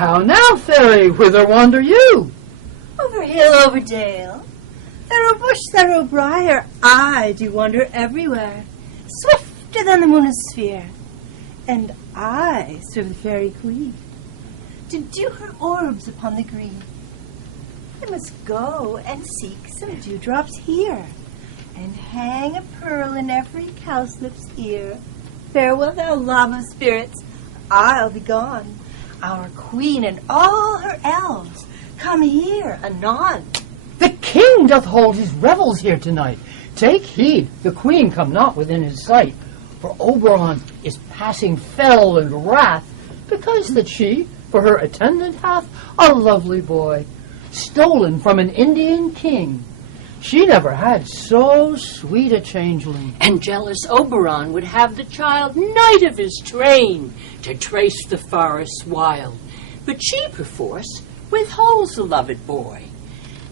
How now, fairy, whither wander you? Over hill, over dale, thorough bush, thorough briar, I do wander everywhere, swifter than the moon's sphere, and I serve the fairy queen, to dew her orbs upon the green. I must go and seek some dewdrops here, and hang a pearl in every cowslip's ear. Farewell, thou lava spirits, I'll be gone. Our queen and all her elves come here anon. The king doth hold his revels here tonight. Take heed, the queen come not within his sight, for Oberon is passing fell in wrath, because that she, for her attendant hath a lovely boy, stolen from an Indian king. She never had so sweet a changeling. And jealous Oberon would have the child knight of his train to trace the forests wild. But she, perforce, withholds the loved boy.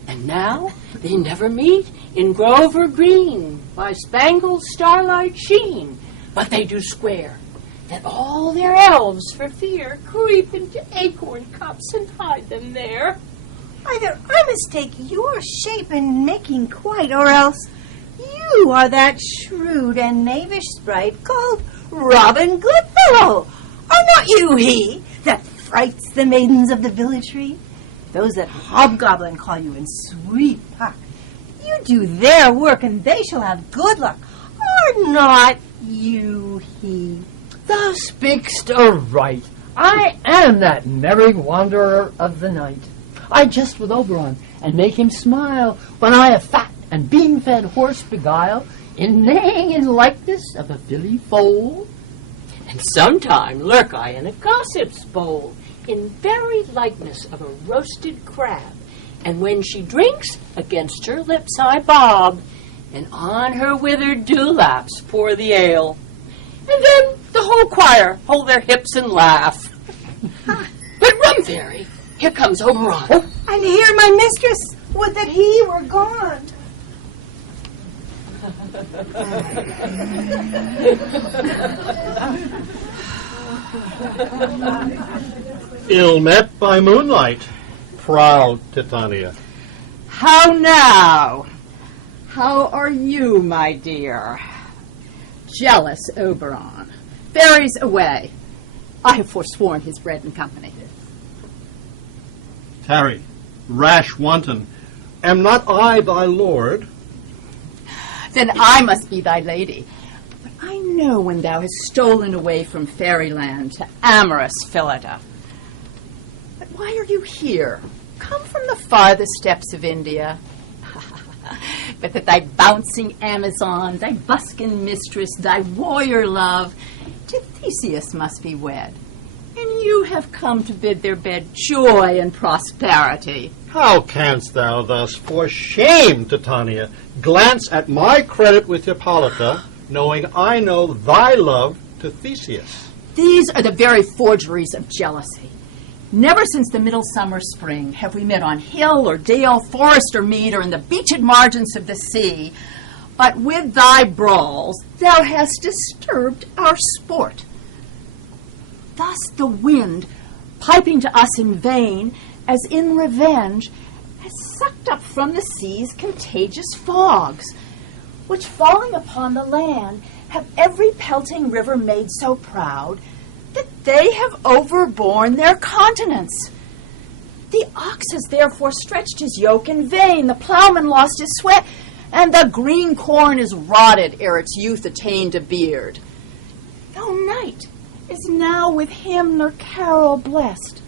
And now they never meet in grove or green by spangled starlight sheen. But they do swear that all their elves for fear creep into acorn cups and hide them there. Either I mistake your shape in making quite, or else you are that shrewd and knavish sprite called Robin Goodfellow. Are not you he that frights the maidens of the village-tree? Those that hobgoblin call you in sweet puck. You do their work, and they shall have good luck. Are not you he? Thou speak'st aright. I am that merry wanderer of the night. I jest with Oberon, and make him smile, when I a fat and bean-fed horse beguile, in neighing in likeness of a filly foal. And sometime lurk I in a gossip's bowl, in very likeness of a roasted crab. And when she drinks, against her lips I bob, and on her withered dewlaps pour the ale. And then the whole choir hold their hips and laugh. But run, fairy, here comes Oberon. Oh. And here my mistress, would that he were gone. Ill met by moonlight, proud Titania. How now? How are you, my dear? Jealous Oberon. Fairies away. I have forsworn his bread and company. Tarry, rash wanton, am not I thy lord? Then I must be thy lady. But I know when thou hast stolen away from fairyland to amorous Phillida. But why are you here? Come from the farthest steppes of India. But that thy bouncing Amazon, thy buskin mistress, thy warrior love, to Theseus must be wed. And you have come to bid their bed joy and prosperity. How canst thou thus, for shame, Titania, glance at my credit with Hippolyta, knowing I know thy love to Theseus? These are the very forgeries of jealousy. Never since the middle summer spring have we met on hill or dale, forest or mead, or in the beached margins of the sea. But with thy brawls thou hast disturbed our sport. Thus the wind, piping to us in vain, as in revenge, has sucked up from the seas contagious fogs, which falling upon the land have every pelting river made so proud that they have overborne their continents. The ox has therefore stretched his yoke in vain, the plowman lost his sweat, and the green corn is rotted ere its youth attained a beard. No night is now with him nor carol blessed.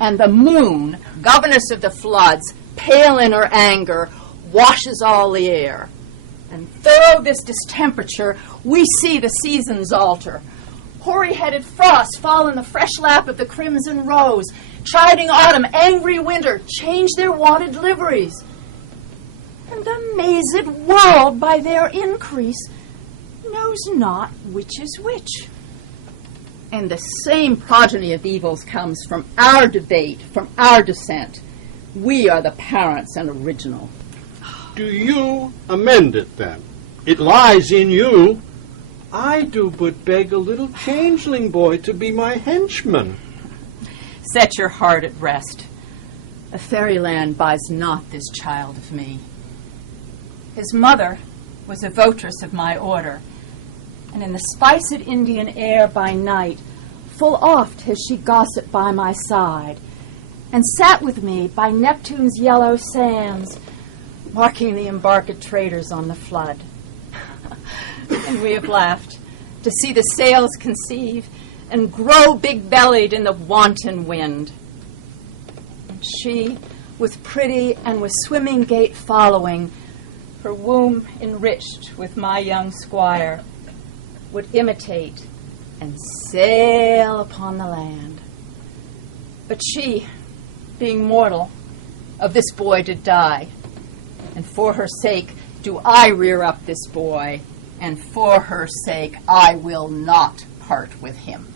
And the moon, governess of the floods, pale in her anger, washes all the air. And through this distemperature, we see the seasons alter. Hoary-headed frosts fall in the fresh lap of the crimson rose. Chiding autumn, angry winter, change their wonted liveries. And the mazed world, by their increase, knows not which is which. And the same progeny of evils comes from our debate, from our dissent. We are the parents and original. Do you amend it, then? It lies in you. I do but beg a little changeling boy to be my henchman. Set your heart at rest. A fairyland buys not this child of me. His mother was a votress of my order, and in the spiced Indian air by night, full oft has she gossiped by my side, and sat with me by Neptune's yellow sands, marking the embarked traders on the flood. And we have laughed to see the sails conceive and grow big-bellied in the wanton wind. And she, with pretty and with swimming gait following, her womb enriched with my young squire, would imitate and sail upon the land. But she, being mortal, of this boy did die, and for her sake do I rear up this boy, and for her sake I will not part with him.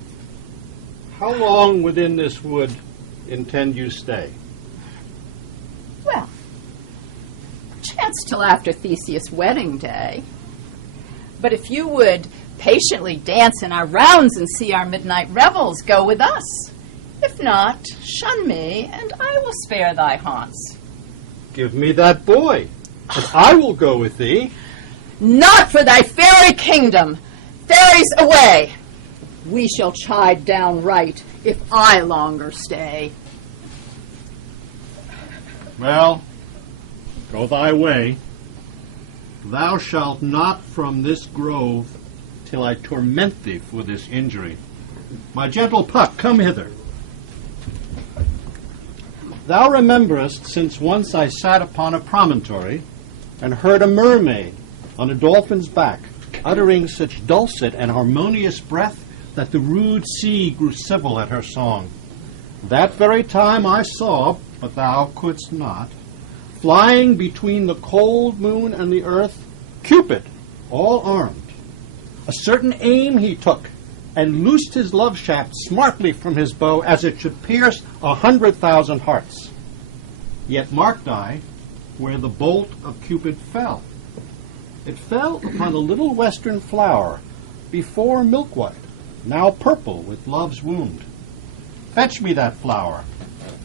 How long within this wood intend you stay? Well, chance till after Theseus' wedding day. But if you would patiently dance in our rounds and see our midnight revels, go with us. If not, shun me, and I will spare thy haunts. Give me that boy, and I will go with thee. Not for thy fairy kingdom. Fairies away. We shall chide downright if I longer stay. Well, go thy way. Thou shalt not from this grove till I torment thee for this injury. My gentle Puck, come hither. Thou rememberest, since once I sat upon a promontory and heard a mermaid on a dolphin's back, uttering such dulcet and harmonious breath that the rude sea grew civil at her song. That very time I saw, but thou couldst not, flying between the cold moon and the earth, Cupid, all armed. A certain aim he took, and loosed his love shaft smartly from his bow, as it should pierce 100,000 hearts. Yet marked I where the bolt of Cupid fell. It fell upon a little western flower, before milk-white, now purple with love's wound. Fetch me that flower,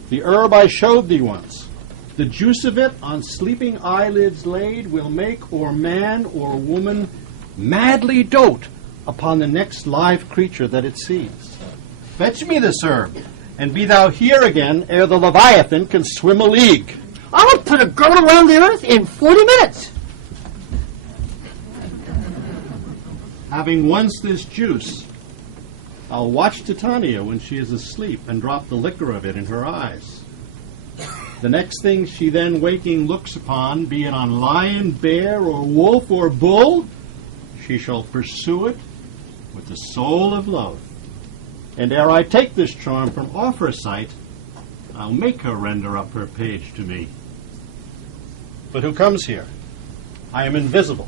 the herb I showed thee once. The juice of it, on sleeping eyelids laid, will make or man or woman madly dote upon the next live creature that it sees. Fetch me this herb, and be thou here again ere the Leviathan can swim a league. I'll put a girdle around the earth in 40 minutes. Having once this juice, I'll watch Titania when she is asleep and drop the liquor of it in her eyes. The next thing she then waking looks upon, be it on lion, bear, or wolf, or bull, she shall pursue it with the soul of love. And ere I take this charm from off her sight, I'll make her render up her page to me. But who comes here? I am invisible.